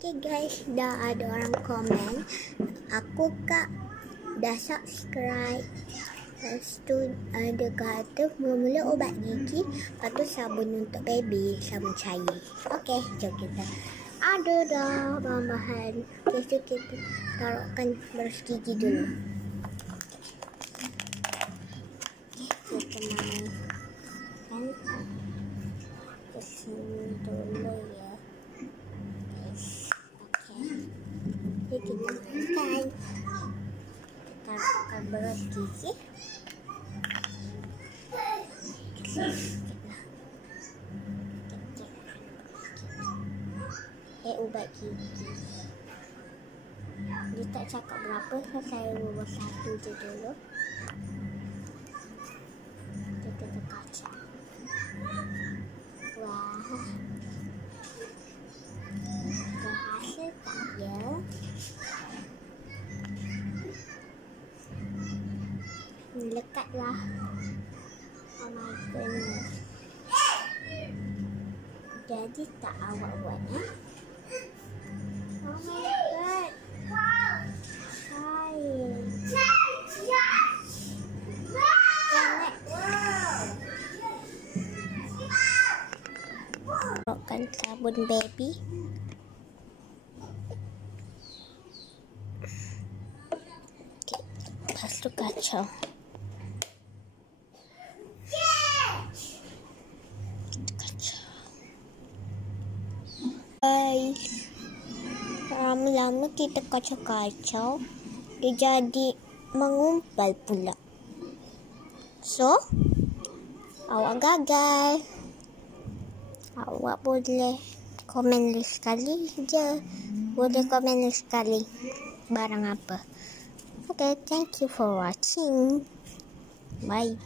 Okay guys, dah ada orang komen aku kak dah subscribe. Lepas tu ada kata mula-mula ubat gigi, lepas tu sabun untuk baby, sabun cair. Okay, jom kita ada dah bahan-bahan. Okay, so kita taruhkan berus gigi dulu. Okay, kita mainkan ke sini dulu ya. Jadi kita mainkan, kita akan berus gigi. Ubat gigi dia tak cakap berapa, so saya ubah satu je dulu. Kita kacau. Wah, berhasil tak ya? Lekatlah. Oh my goodness. Jadi tak awak buat ya? Oh my god. Taruhkan sabun baby. Okay. Lepas tu kacau. Guys, lama-lama kita kacau-kacau, dia jadi mengumpal pula. So, awak gagal. Awak boleh komen list sekali je. Boleh komen list sekali barang apa. Okay, thank you for watching. Bye.